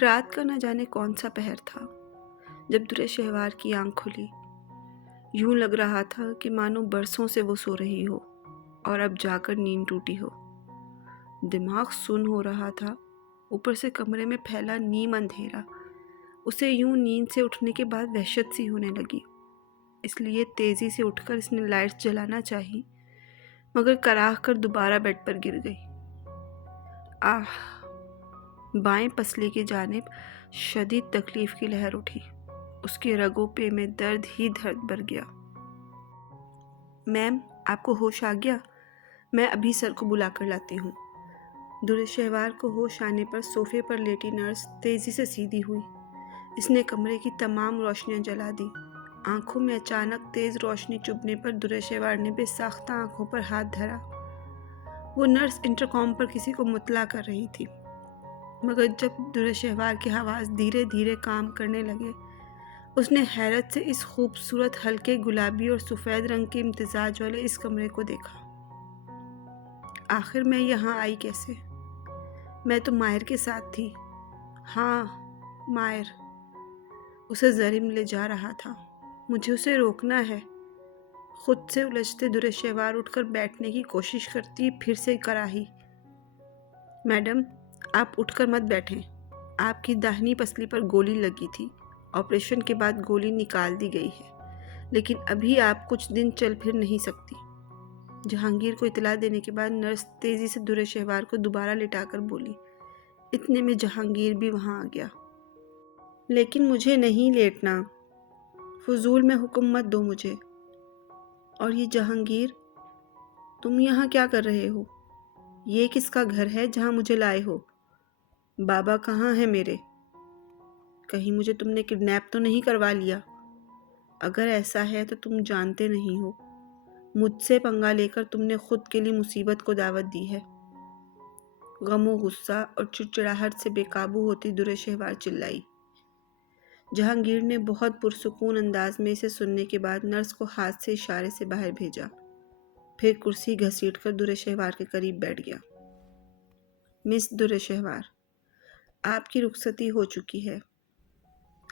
رات کا نہ جانے کون سا پہر تھا جب درِ شہوار کی آنکھ کھلی۔ یوں لگ رہا تھا کہ مانو برسوں سے وہ سو رہی ہو اور اب جا کر نیند ٹوٹی ہو۔ دماغ سن ہو رہا تھا، اوپر سے کمرے میں پھیلا نیم اندھیرا۔ اسے یوں نیند سے اٹھنے کے بعد وحشت سی ہونے لگی، اس لیے تیزی سے اٹھ کر اس نے لائٹس جلانا چاہی، مگر کراہ کر دوبارہ بیڈ پر گر گئی۔ آہ! بائیں پسلی کی جانب شدید تکلیف کی لہر اٹھی، اس کے رگوں پہ میں درد ہی درد بھر گیا۔ میم، آپ کو ہوش آ گیا؟ میں ابھی سر کو بلا کر لاتی ہوں۔ درِ شہوار کو ہوش آنے پر صوفے پر لیٹی نرس تیزی سے سیدھی ہوئی۔ اس نے کمرے کی تمام روشنیاں جلا دی۔ آنکھوں میں اچانک تیز روشنی چبھنے پر درِ شہوار نے بے ساختہ آنکھوں پر ہاتھ دھرا۔ وہ نرس انٹرکام پر کسی کو مطلع کر رہی تھی، مگر جب درِ شہوار کے حواس دھیرے دھیرے کام کرنے لگے، اس نے حیرت سے اس خوبصورت ہلکے گلابی اور سفید رنگ کے امتزاج والے اس کمرے کو دیکھا۔ آخر میں یہاں آئی کیسے؟ میں تو ماہر کے ساتھ تھی۔ ہاں، ماہر اسے زریم لے جا رہا تھا۔ مجھے اسے روکنا ہے۔ خود سے الجھتے درِ شہوار اٹھ کر بیٹھنے کی کوشش کرتی پھر سے کراہی۔ میڈم، آپ اٹھ کر مت بیٹھیں۔ آپ کی داہنی پسلی پر گولی لگی تھی۔ آپریشن کے بعد گولی نکال دی گئی ہے، لیکن ابھی آپ کچھ دن چل پھر نہیں سکتی۔ جہانگیر کو اطلاع دینے کے بعد نرس تیزی سے درِ شہوار کو دوبارہ لٹا کر بولی۔ اتنے میں جہانگیر بھی وہاں آ گیا۔ لیکن مجھے نہیں لیٹنا۔ فضول میں حکم مت دو مجھے۔ اور یہ جہانگیر، تم یہاں کیا کر رہے ہو؟ یہ کس کا گھر ہے جہاں مجھے لائے ہو؟ بابا کہاں ہے میرے؟ کہیں مجھے تم نے کڈنیپ تو نہیں کروا لیا؟ اگر ایسا ہے تو تم جانتے نہیں ہو، مجھ سے پنگا لے کر تم نے خود کے لیے مصیبت کو دعوت دی ہے۔ غم و غصہ اور چڑچڑاہٹ سے بے قابو ہوتی درِ شہوار چلائی۔ جہانگیر نے بہت پرسکون انداز میں اسے سننے کے بعد نرس کو ہاتھ سے اشارے سے باہر بھیجا، پھر کرسی گھسیٹ کر درِ شہوار کے قریب بیٹھ گیا۔ مس درِ شہوار، آپ کی رخصتی ہو چکی ہے۔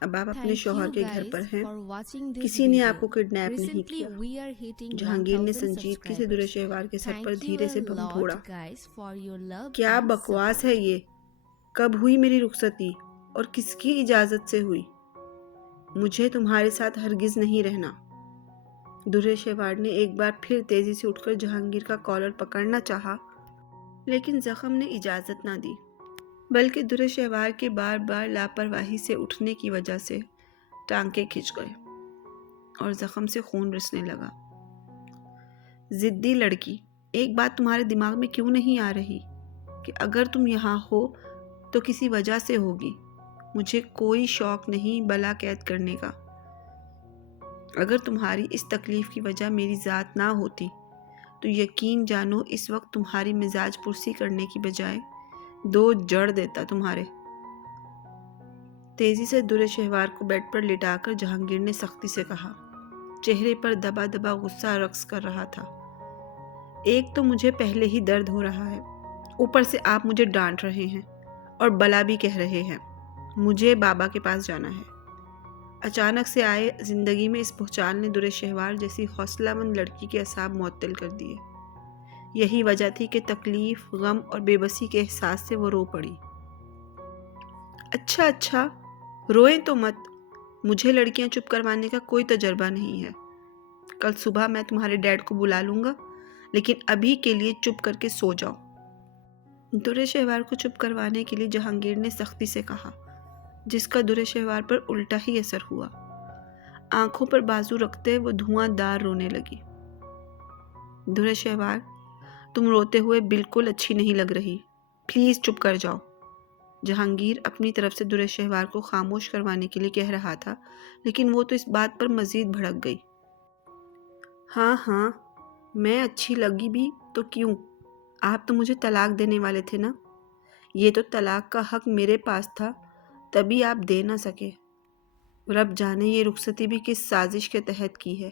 اب آپ اپنے Thank شوہر you کے گھر پر guys ہیں۔ for watching this کسی نے آپ کو video. کڈنیپ نہیں Recently کیا۔ we are hitting جہانگیر نے 1000 سنجیدگی سے درِ subscribers. شہوار کے سر پر Thank you دھیرے a سے بم پھوڑا۔ lot guys for your love کیا and بکواس ہے support. یہ؟ کب ہوئی میری رخصتی اور کس کی اجازت سے ہوئی؟ مجھے تمہارے ساتھ ہرگز نہیں رہنا۔ درِ شہوار نے ایک بار پھر تیزی سے اٹھ کر جہانگیر کا کالر پکڑنا چاہا، لیکن زخم نے اجازت نہ دی، بلکہ درِ شہوار کے بار بار لاپرواہی سے اٹھنے کی وجہ سے ٹانکے کھنچ گئے اور زخم سے خون رسنے لگا۔ ضدی لڑکی، ایک بات تمہارے دماغ میں کیوں نہیں آ رہی کہ اگر تم یہاں ہو تو کسی وجہ سے ہوگی؟ مجھے کوئی شوق نہیں بلا قید کرنے کا۔ اگر تمہاری اس تکلیف کی وجہ میری ذات نہ ہوتی تو یقین جانو اس وقت تمہاری مزاج پرسی کرنے کی بجائے دو جڑ دیتا تمہارے۔ تیزی سے درِ شہوار کو بیڈ پر لٹا کر جہانگیر نے سختی سے کہا، چہرے پر دبا دبا غصہ رقص کر رہا تھا۔ ایک تو مجھے پہلے ہی درد ہو رہا ہے، اوپر سے آپ مجھے ڈانٹ رہے ہیں اور بلا بھی کہہ رہے ہیں۔ مجھے بابا کے پاس جانا ہے۔ اچانک سے آئے زندگی میں اس بھوچال نے درِ شہوار جیسی حوصلہ مند لڑکی کے اعصاب معطل کر دیے۔ یہی وجہ تھی کہ تکلیف، غم اور بے بسی کے احساس سے وہ رو پڑی۔ اچھا، روئیں تو مت۔ مجھے لڑکیاں چپ کروانے کا کوئی تجربہ نہیں ہے۔ کل صبح میں تمہارے ڈیڈ کو بلا لوں گا، لیکن ابھی کے لیے چپ کر کے سو جاؤ۔ درِ شہوار کو چپ کروانے کے لیے جہانگیر نے سختی سے کہا، جس کا درِ شہوار پر الٹا ہی اثر ہوا۔ آنکھوں پر بازو رکھتے وہ دھواں دار رونے لگی۔ درِ شہوار، تم روتے ہوئے بالکل اچھی نہیں لگ رہی، پلیز چپ کر جاؤ۔ جہانگیر اپنی طرف سے درِ شہوار کو خاموش کروانے کے لیے کہہ رہا تھا، لیکن وہ تو اس بات پر مزید بھڑک گئی۔ ہاں، میں اچھی لگی بھی تو کیوں؟ آپ تو مجھے طلاق دینے والے تھے نا؟ یہ تو طلاق کا حق میرے پاس تھا، تبھی آپ دے نہ سکے۔ رب جانے یہ رخصتی بھی کس سازش کے تحت کی ہے۔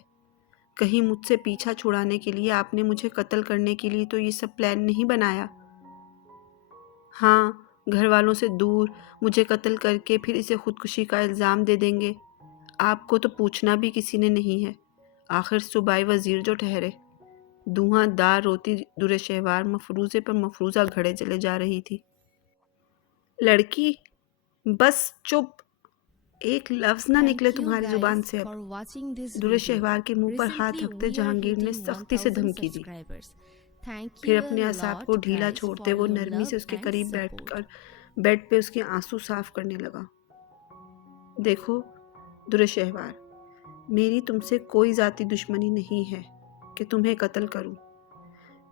کہیں مجھ سے پیچھا چھڑانے کے لیے آپ نے مجھے قتل کرنے کے لیے تو یہ سب پلان نہیں بنایا؟ ہاں، گھر والوں سے دور مجھے قتل کر کے پھر اسے خودکشی کا الزام دے دیں گے۔ آپ کو تو پوچھنا بھی کسی نے نہیں ہے، آخر صوبائی وزیر جو ٹھہرے۔ دھواں دار روتی در شہوار مفروضے پر مفروضہ گھڑے چلے جا رہی تھی۔ لڑکی، بس چپ، ایک لفظ نہ نکلے Thank you تمہاری زبان guys سے اب۔ for watching this there video. Shehvar کے منہ پر ہاتھ Recently رکھتے we are جہانگیر نے hitting سختی سے 1000 دھمکی دی۔ subscribers. Thank پھر you اپنے a اعصاب کو lot ڈھیلا guys چھوڑتے for وہ your نرمی سے love اس کے and قریب بیٹھ support. کر بیڈ پہ اس کے آنسو صاف کرنے لگا۔ دیکھو در شہوار، میری تم سے کوئی ذاتی دشمنی نہیں ہے کہ تمہیں قتل کروں۔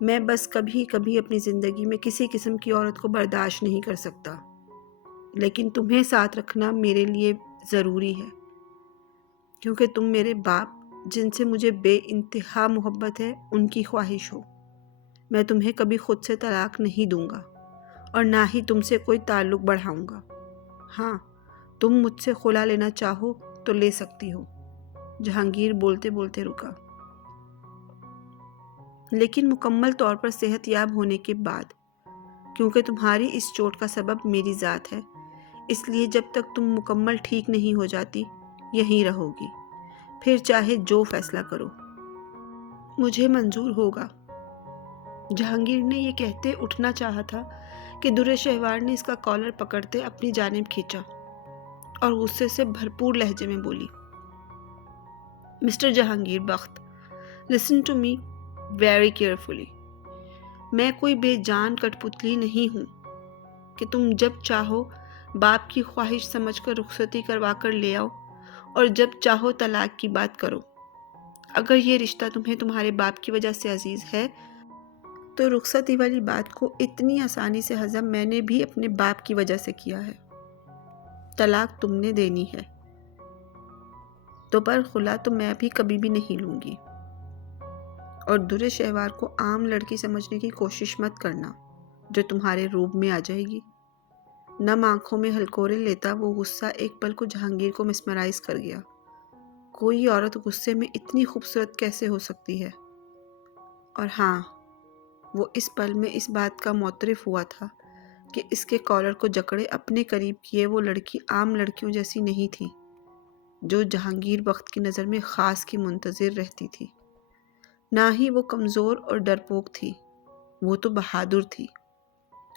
میں بس کبھی کبھی اپنی زندگی میں کسی قسم کی عورت کو برداشت نہیں کر سکتا، لیکن تمہیں ساتھ رکھنا میرے لیے ضروری ہے، کیونکہ تم میرے باپ جن سے مجھے بے انتہا محبت ہے ان کی خواہش ہو۔ میں تمہیں کبھی خود سے طلاق نہیں دوں گا اور نہ ہی تم سے کوئی تعلق بڑھاؤں گا۔ ہاں، تم مجھ سے خلا لینا چاہو تو لے سکتی ہو۔ جہانگیر بولتے بولتے رکا، لیکن مکمل طور پر صحت یاب ہونے کے بعد، کیونکہ تمہاری اس چوٹ کا سبب میری ذات ہے، اس لیے جب تک تم مکمل ٹھیک نہیں ہو جاتی یہیں رہو گی، پھر چاہے جو فیصلہ کرو مجھے منظور ہوگا۔ جہانگیر نے یہ کہتے اٹھنا چاہا تھا کہ در شہوار نے اس کا کالر پکڑتے اپنی جانب کھینچا اور غصے سے بھرپور لہجے میں بولی، mister Jahangir Bakht, listen to me very carefully. میں کوئی بے جان کٹ پتلی نہیں ہوں کہ تم جب چاہو باپ کی خواہش سمجھ کر رخصتی کروا کر لے آؤ اور جب چاہو طلاق کی بات کرو۔ اگر یہ رشتہ تمہیں تمہارے باپ کی وجہ سے عزیز ہے تو رخصتی والی بات کو اتنی آسانی سے ہضم میں نے بھی اپنے باپ کی وجہ سے کیا ہے۔ طلاق تم نے دینی ہے تو پر خلا تو میں بھی کبھی بھی نہیں لوں گی، اور در شہوار کو عام لڑکی سمجھنے کی کوشش مت کرنا جو تمہارے روب میں آ جائے گی۔ نم آنکھوں میں ہلکورے لیتا وہ غصہ ایک پل کو جہانگیر کو مسمرائز کر گیا۔ کوئی عورت غصے میں اتنی خوبصورت کیسے ہو سکتی ہے؟ اور ہاں، وہ اس پل میں اس بات کا معترف ہوا تھا کہ اس کے کالر کو جکڑے اپنے قریب کیے وہ لڑکی عام لڑکیوں جیسی نہیں تھی جو جہانگیر بخت کی نظر میں خاص کی منتظر رہتی تھی، نہ ہی وہ کمزور اور ڈرپوک تھی، وہ تو بہادر تھی۔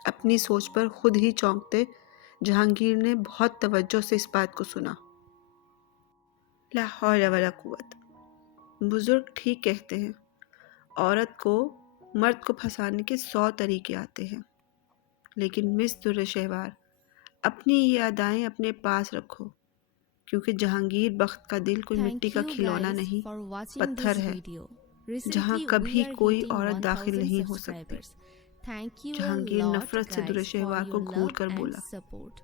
اپنی سوچ پر خود ہی چونکتے جہانگیر نے بہت توجہ سے اس بات کو سنا۔ لا حول ولا قوت، بزرگ ٹھیک کہتے ہیں، عورت کو مرد کو پھنسانے کے 100 طریقے آتے ہیں، لیکن مس در شہوار اپنی یہ ادائیں اپنے پاس رکھو، کیونکہ جہانگیر بخت کا دل کوئی مٹی Thank کا you کھلونا guys نہیں، for watching پتھر this ہے video. جہاں Recently کبھی we are کوئی hitting عورت داخل 1000 نہیں ہو سکتی۔ subscribers. Thank you a Jahangir lot نفرت سے در guys for شہوار کو your گھور love کر and بولا، support.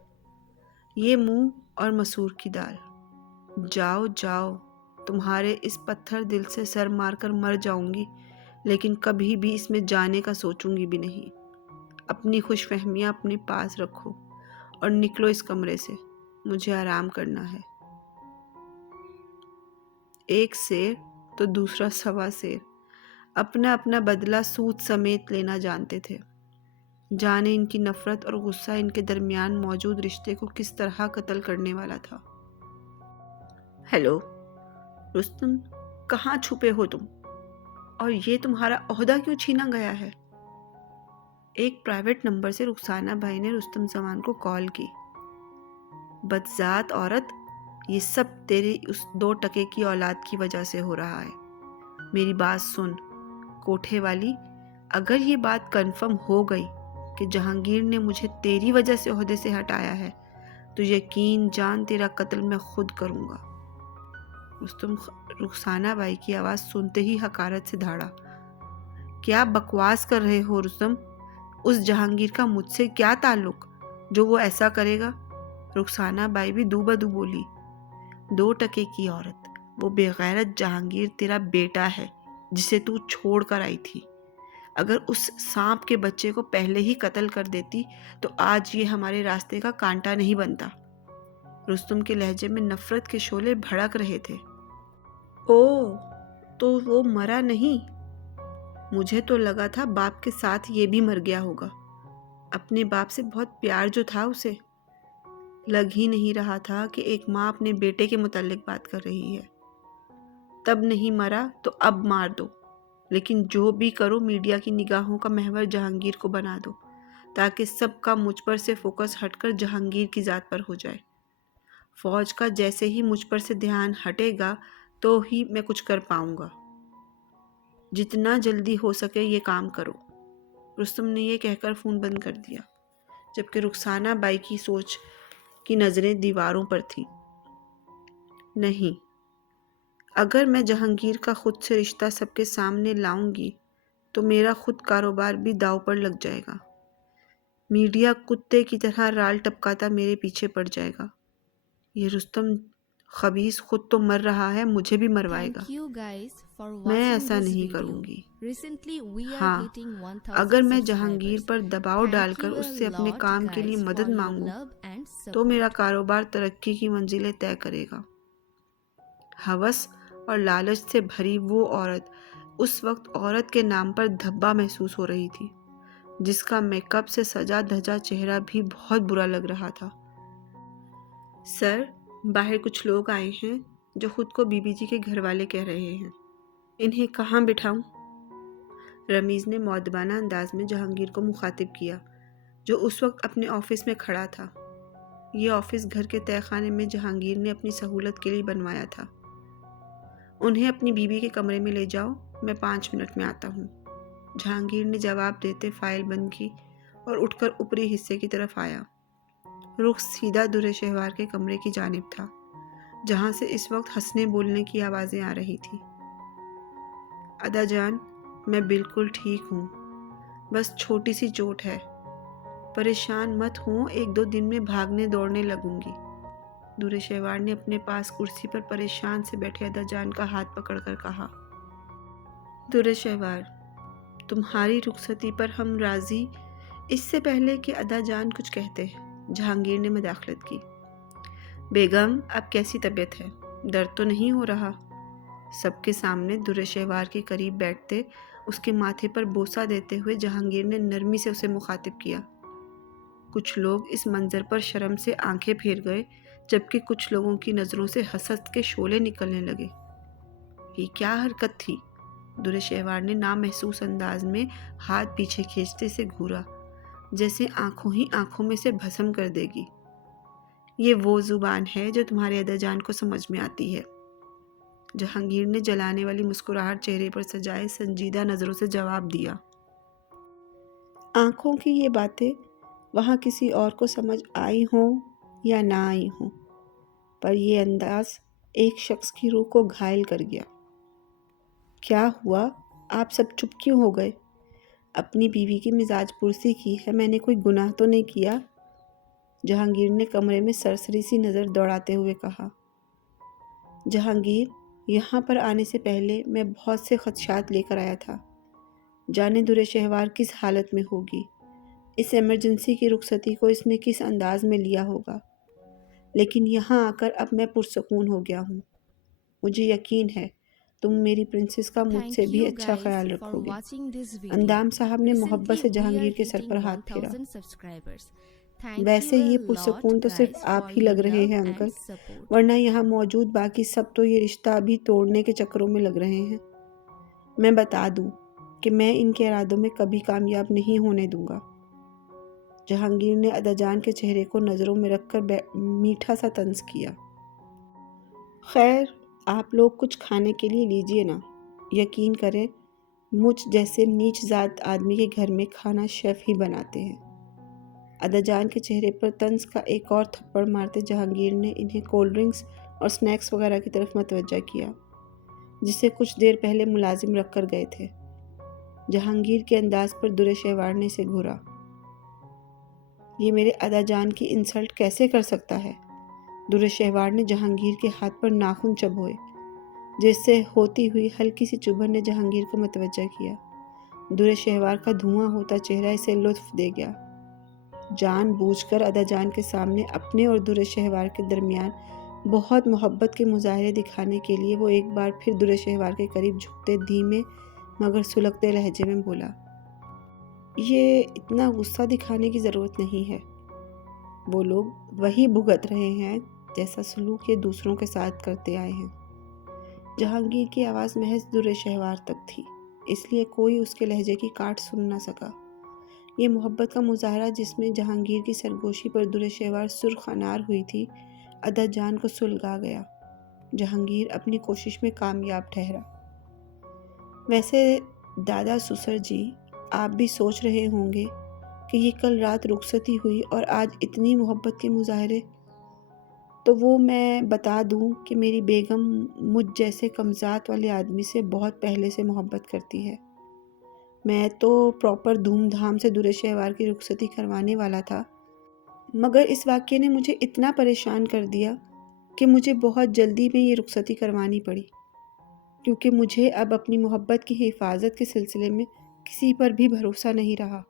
یہ منہ اور مسور کی دال، جاؤ جاؤ، تمہارے اس پتھر دل سے سر مار کر مر جاؤں گی، لیکن کبھی بھی اس میں جانے کا سوچوں گی بھی نہیں۔ اپنی خوش فہمیاں اپنے پاس رکھو اور نکلو اس کمرے سے، مجھے آرام کرنا ہے۔ ایک شیر تو دوسرا سوا شیر، اپنا اپنا بدلہ سود سمیت لینا جانتے تھے۔ جانے ان کی نفرت اور غصہ ان کے درمیان موجود رشتے کو کس طرح قتل کرنے والا تھا۔ ہیلو رستم، کہاں چھپے ہو تم؟ اور یہ تمہارا عہدہ کیوں چھینا گیا ہے؟ ایک پرائیویٹ نمبر سے رخسانہ بھائی نے رستم زمان کو کال کی۔ بدذات عورت، یہ سب تیری اس 2 ٹکے کی اولاد کی وجہ سے ہو رہا ہے۔ میری بات سن کوٹھے والی، اگر یہ بات کنفرم ہو گئی کہ جہانگیر نے مجھے تیری وجہ سے عہدے سے ہٹایا ہے تو یقین جان تیرا قتل میں خود کروں گا۔ رستم رخسانہ بائی کی آواز سنتے ہی حقارت سے دھاڑا۔ کیا بکواس کر رہے ہو رستم؟ اس جہانگیر کا مجھ سے کیا تعلق جو وہ ایسا کرے گا؟ رخسانہ بائی بھی دو بدو بولی۔ 2 ٹکے کی عورت، وہ بے غیرت جہانگیر تیرا بیٹا ہے جسے تو چھوڑ کر آئی تھی۔ اگر اس سانپ کے بچے کو پہلے ہی قتل کر دیتی تو آج یہ ہمارے راستے کا کانٹا نہیں بنتا۔ رستم کے لہجے میں نفرت کے شعلے بھڑک رہے تھے۔ او، تو وہ مرا نہیں؟ مجھے تو لگا تھا باپ کے ساتھ یہ بھی مر گیا ہوگا۔ اپنے باپ سے بہت پیار جو تھا اسے، لگ ہی نہیں رہا تھا کہ ایک ماں اپنے بیٹے کے متعلق بات کر رہی ہے۔ تب نہیں مرا تو اب مار دو، لیکن جو بھی کرو میڈیا کی نگاہوں کا محور جہانگیر کو بنا دو، تاکہ سب کا مجھ پر سے فوکس ہٹ کر جہانگیر کی ذات پر ہو جائے۔ فوج کا جیسے ہی مجھ پر سے دھیان ہٹے گا تو ہی میں کچھ کر پاؤں گا۔ جتنا جلدی ہو سکے یہ کام کرو۔ رستم نے یہ کہہ کر فون بند کر دیا، جبکہ رخسانہ بائی کی سوچ کی نظریں دیواروں پر تھیں۔ نہیں، اگر میں جہانگیر کا خود سے رشتہ سب کے سامنے لاؤں گی تو میرا خود کاروبار بھی داؤ پر لگ جائے گا۔ میڈیا کتے کی طرح رال ٹپکاتا میرے پیچھے پڑ جائے گا۔ یہ رستم خبیث خود تو مر رہا ہے، مجھے بھی مروائے گا۔ Thank you guys for میں watching ایسا this نہیں video. کروں گی۔ Recently we are ہاں، hitting 1000 اگر میں جہانگیر subscribers. پر دباؤ ڈال Thank کر you اس a سے اپنے lot کام کے لیے guys مدد for your مانگوں love and تو میرا support. کاروبار ترقی کی منزلیں طے کرے گا۔ ہوس اور لالچ سے بھری وہ عورت اس وقت عورت کے نام پر دھبا محسوس ہو رہی تھی، جس کا میک اپ سے سجا دھجا چہرہ بھی بہت برا لگ رہا تھا۔ سر، باہر کچھ لوگ آئے ہیں جو خود کو بی بی جی کے گھر والے کہہ رہے ہیں، انہیں کہاں بٹھاؤں؟ رمیز نے مؤدبانہ انداز میں جہانگیر کو مخاطب کیا، جو اس وقت اپنے آفس میں کھڑا تھا۔ یہ آفس گھر کے تہہ خانے میں جہانگیر نے اپنی سہولت کے لیے بنوایا تھا۔ انہیں اپنی بیوی کے کمرے میں لے جاؤ، میں 5 منٹ میں آتا ہوں۔ جہانگیر نے جواب دیتے فائل بند کی اور اٹھ کر اوپری حصے کی طرف آیا۔ رخ سیدھا درِ شہوار کے کمرے کی جانب تھا، جہاں سے اس وقت ہنسنے بولنے کی آوازیں آ رہی تھیں۔ ادا جان، میں بالکل ٹھیک ہوں، بس چھوٹی سی چوٹ ہے۔ پریشان مت ہوں، 1-2 دن میں بھاگنے دوڑنے لگوں گی۔ درِ شہوار نے اپنے پاس کرسی پر پریشان سے بیٹھے ادا جان کا ہاتھ پکڑ کر کہا۔ درِ شہوار، تمہاری رخصتی پر ہم راضی۔ اس سے پہلے کہ ادا جان کچھ کہتے جہانگیر نے مداخلت کی۔ بیگم، اب کیسی طبیعت ہے؟ درد تو نہیں ہو رہا؟ سب کے سامنے درِ شہوار کے قریب بیٹھتے اس کے ماتھے پر بوسہ دیتے ہوئے جہانگیر نے نرمی سے اسے مخاطب کیا۔ کچھ لوگ اس منظر پر شرم سے آنکھیں پھیر گئے، جبکہ کچھ لوگوں کی نظروں سے حسد کے شعلے نکلنے لگے۔ یہ کیا حرکت تھی؟ درِ شہوار نے نامحسوس انداز میں ہاتھ پیچھے کھینچتے سے گھورا، جیسے آنکھوں ہی آنکھوں میں سے بھسم کر دے گی۔ یہ وہ زبان ہے جو تمہارے ادا جان کو سمجھ میں آتی ہے؟ جہانگیر نے جلانے والی مسکراہٹ چہرے پر سجائے سنجیدہ نظروں سے جواب دیا۔ آنکھوں کی یہ باتیں وہاں کسی اور کو سمجھ آئی ہوں یا نہ آئی ہوں، پر یہ انداز ایک شخص کی روح کو گھائل کر گیا۔ کیا ہوا؟ آپ سب چپ کیوں ہو گئے؟ اپنی بیوی کی مزاج پرسی کی ہے، میں نے کوئی گناہ تو نہیں کیا؟ جہانگیر نے کمرے میں سرسری سی نظر دوڑاتے ہوئے کہا۔ جہانگیر، یہاں پر آنے سے پہلے میں بہت سے خدشات لے کر آیا تھا۔ جانے درِ شہوار کس حالت میں ہوگی، اس ایمرجنسی کی رخصتی کو اس نے کس انداز میں لیا ہوگا، لیکن یہاں آ کر اب میں پرسکون ہو گیا ہوں۔ مجھے یقین ہے تم میری پرنسس کا مجھ سے Thank بھی you اچھا guys خیال for رکھو گے۔ watching this video. اندام صاحب نے محبت Recently سے we جہانگیر are کے سر پر hitting ہاتھ پھیرا۔ 1000 subscribers. Thank ویسے you a یہ lot پرسکون تو صرف guys آپ for ہی your لگ رہے love ہیں and انکل، support. ورنہ یہاں موجود باقی سب تو یہ رشتہ ابھی توڑنے کے چکروں میں لگ رہے ہیں۔ میں بتا دوں کہ میں ان کے ارادوں میں کبھی کامیاب نہیں ہونے دوں گا۔ جہانگیر نے ادا جان کے چہرے کو نظروں میں رکھ کر میٹھا سا طنز کیا۔ خیر، آپ لوگ کچھ کھانے کے لیے لیجئے نا۔ یقین کریں مجھ جیسے نیچ ذات آدمی کے گھر میں کھانا شیف ہی بناتے ہیں۔ ادا جان کے چہرے پر طنز کا ایک اور تھپڑ مارتے جہانگیر نے انہیں کولڈ ڈرنکس اور سنیکس وغیرہ کی طرف متوجہ کیا، جسے کچھ دیر پہلے ملازم رکھ کر گئے تھے۔ جہانگیر کے انداز پر درِ شہوار نے سے گھورا۔ یہ میرے ادا جان کی انسلٹ کیسے کر سکتا ہے؟ درِ شہوار نے جہانگیر کے ہاتھ پر ناخن چبھوئے، جس سے ہوتی ہوئی ہلکی سی چبھن نے جہانگیر کو متوجہ کیا۔ درِ شہوار کا دھواں ہوتا چہرہ اسے لطف دے گیا۔ جان بوجھ کر ادا جان کے سامنے اپنے اور درِ شہوار کے درمیان بہت محبت کے مظاہرے دکھانے کے لیے وہ ایک بار پھر درِ شہوار کے قریب جھکتے دھیمے مگر سلگتے لہجے میں بولا۔ یہ اتنا غصہ دکھانے کی ضرورت نہیں ہے۔ وہ لوگ وہی بھگت رہے ہیں جیسا سلوک یہ دوسروں کے ساتھ کرتے آئے ہیں۔ جہانگیر کی آواز محض در شہوار تک تھی، اس لیے کوئی اس کے لہجے کی کاٹ سن نہ سکا۔ یہ محبت کا مظاہرہ جس میں جہانگیر کی سرگوشی پر در شہوار سرخ انار ہوئی تھی، ادا جان کو سلگا گیا۔ جہانگیر اپنی کوشش میں کامیاب ٹھہرا۔ ویسے دادا سسر جی، آپ بھی سوچ رہے ہوں گے کہ یہ کل رات رخصتی ہوئی اور آج اتنی محبت کے مظاہرے، تو وہ میں بتا دوں کہ میری بیگم مجھ جیسے کمزات والے آدمی سے بہت پہلے سے محبت کرتی ہے۔ میں تو پراپر دھوم دھام سے در شہوار کی رخصتی کروانے والا تھا، مگر اس واقعے نے مجھے اتنا پریشان کر دیا کہ مجھے بہت جلدی میں یہ رخصتی کروانی پڑی، کیونکہ مجھے اب اپنی محبت کی حفاظت کے سلسلے میں کسی پر بھی بھروسہ نہیں رہا۔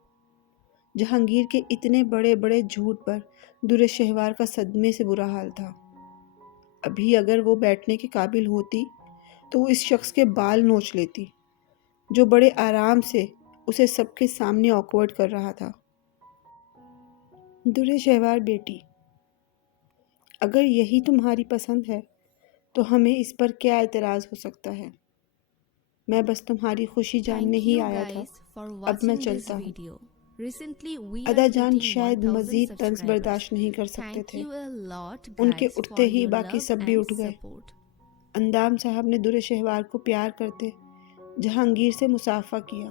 جہانگیر کے اتنے بڑے بڑے جھوٹ پر در شہوار کا صدمے سے برا حال تھا۔ ابھی اگر وہ بیٹھنے کے قابل ہوتی تو وہ اس شخص کے بال نوچ لیتی جو بڑے آرام سے اسے سب کے سامنے آکورڈ کر رہا تھا۔ در شہوار بیٹی، اگر یہی تمہاری پسند ہے تو ہمیں اس پر کیا اعتراض ہو سکتا ہے؟ میں بس تمہاری خوشی جاننے Thank ہی you آیا تھا، guys for اب میں watching this چلتا ہوں۔ video. Recently we ادا are جان hitting شاید 1000 مزید طنز subscribers. برداشت نہیں کر سکتے Thank تھے۔ you a lot ان کے guys اٹھتے for ہی your باقی love سب بھی and اٹھ گئے۔ support. اندام صاحب نے در شہوار کو پیار کرتے جہانگیر سے مصافحہ کیا۔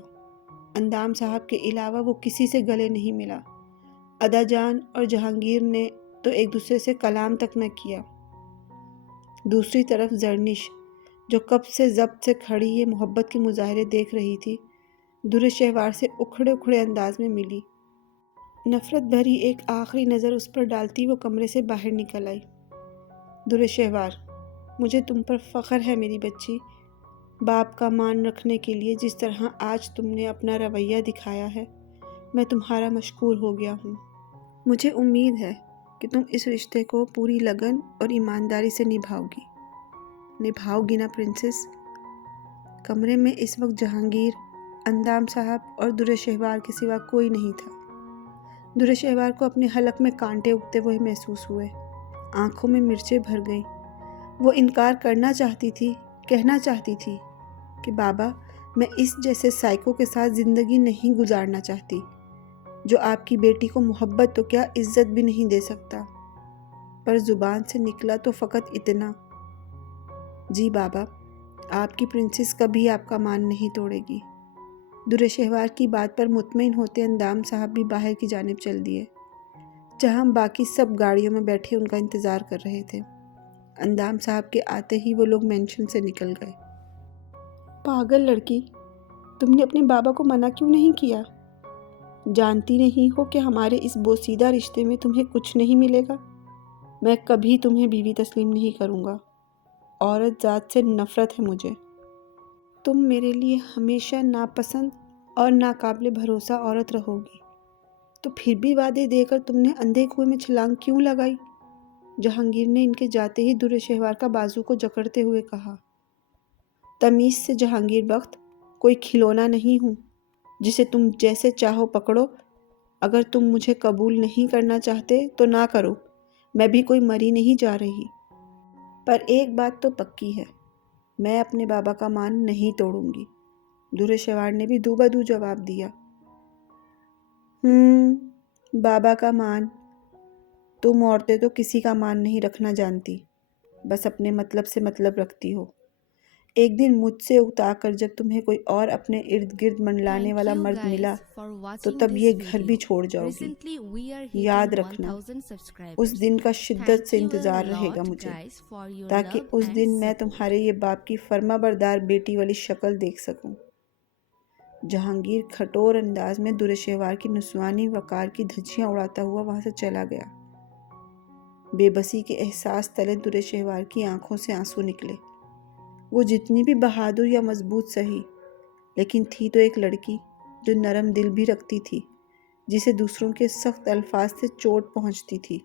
اندام صاحب کے علاوہ وہ کسی سے گلے نہیں ملا۔ ادا جان اور جہانگیر نے تو ایک دوسرے سے کلام تک نہ کیا۔ دوسری طرف زرنش، جو کب سے ضبط سے کھڑی یہ محبت کے مظاہرے دیکھ رہی تھی، در شہوار سے اکھڑے اکھڑے انداز میں ملی۔ نفرت بھری ایک آخری نظر اس پر ڈالتی وہ کمرے سے باہر نکل آئی۔ در شہوار، مجھے تم پر فخر ہے میری بچی۔ باپ کا مان رکھنے کے لیے جس طرح آج تم نے اپنا رویہ دکھایا ہے، میں تمہارا مشکور ہو گیا ہوں۔ مجھے امید ہے کہ تم اس رشتے کو پوری لگن اور ایمانداری سے نبھاؤ گی نا پرنسس؟ کمرے میں اس وقت جہانگیر، اندام صاحب اور در شہوار کے سوا کوئی نہیں تھا۔ در شہوار کو اپنے حلق میں کانٹے اگتے ہوئے محسوس ہوئے، آنکھوں میں مرچیں بھر گئیں۔ وہ انکار کرنا چاہتی تھی، کہنا چاہتی تھی کہ بابا، میں اس جیسے سائیکو کے ساتھ زندگی نہیں گزارنا چاہتی، جو آپ کی بیٹی کو محبت تو کیا عزت بھی نہیں دے سکتا، پر زبان سے نکلا تو فقط اتنا، جی بابا، آپ کی پرنسس کبھی آپ کا مان نہیں توڑے گی۔ در شہوار کی بات پر مطمئن ہوتے اندام صاحب بھی باہر کی جانب چل دیے، جہاں باقی سب گاڑیوں میں بیٹھے ان کا انتظار کر رہے تھے۔ اندام صاحب کے آتے ہی وہ لوگ مینشن سے نکل گئے۔ پاگل لڑکی، تم نے اپنے بابا کو منع کیوں نہیں کیا؟ جانتی نہیں ہو کہ ہمارے اس بوسیدہ رشتے میں تمہیں کچھ نہیں ملے گا؟ میں کبھی تمہیں بیوی تسلیم نہیں کروں گا۔ عورت ذات سے نفرت ہے مجھے۔ تم میرے لیے ہمیشہ ناپسند اور ناقابل بھروسہ عورت رہو گی، تو پھر بھی وعدے دے کر تم نے اندھے کنویں میں چھلانگ کیوں لگائی؟ جہانگیر نے ان کے جاتے ہی در شہوار کا بازو کو جکڑتے ہوئے کہا۔ تمیز سے جہانگیر بخت، کوئی کھلونا نہیں ہوں جسے تم جیسے چاہو پکڑو۔ اگر تم مجھے قبول نہیں کرنا چاہتے تو نہ کرو، میں بھی کوئی مری نہیں جا رہی۔ پر ایک بات تو پکی ہے، میں اپنے بابا کا مان نہیں توڑوں گی۔ در شہوار نے بھی دو بدو جواب دیا۔ بابا کا مان؟ تم عورتیں تو کسی کا مان نہیں رکھنا جانتی، بس اپنے مطلب سے مطلب رکھتی ہو۔ ایک دن مجھ سے اکتا کر جب تمہیں کوئی اور اپنے ارد گرد منڈلانے والا مرد ملا تو تب یہ گھر بھی چھوڑ جاؤ گی۔ یاد رکھنا، اس دن کا شدت سے انتظار رہے گا مجھے، تاکہ اس دن میں تمہارے یہ باپ کی فرما بردار بیٹی والی شکل دیکھ سکوں۔ جہانگیر کھٹور انداز میں در شہوار کی نسوانی وقار کی دھجیاں اڑاتا ہوا وہاں سے چلا گیا۔ بے بسی کے احساس تلے در شہوار کی آنکھوں سے آنسو نکلے۔ وہ جتنی بھی بہادر یا مضبوط سہی، لیکن تھی تو ایک لڑکی جو نرم دل بھی رکھتی تھی، جسے دوسروں کے سخت الفاظ سے چوٹ پہنچتی تھی۔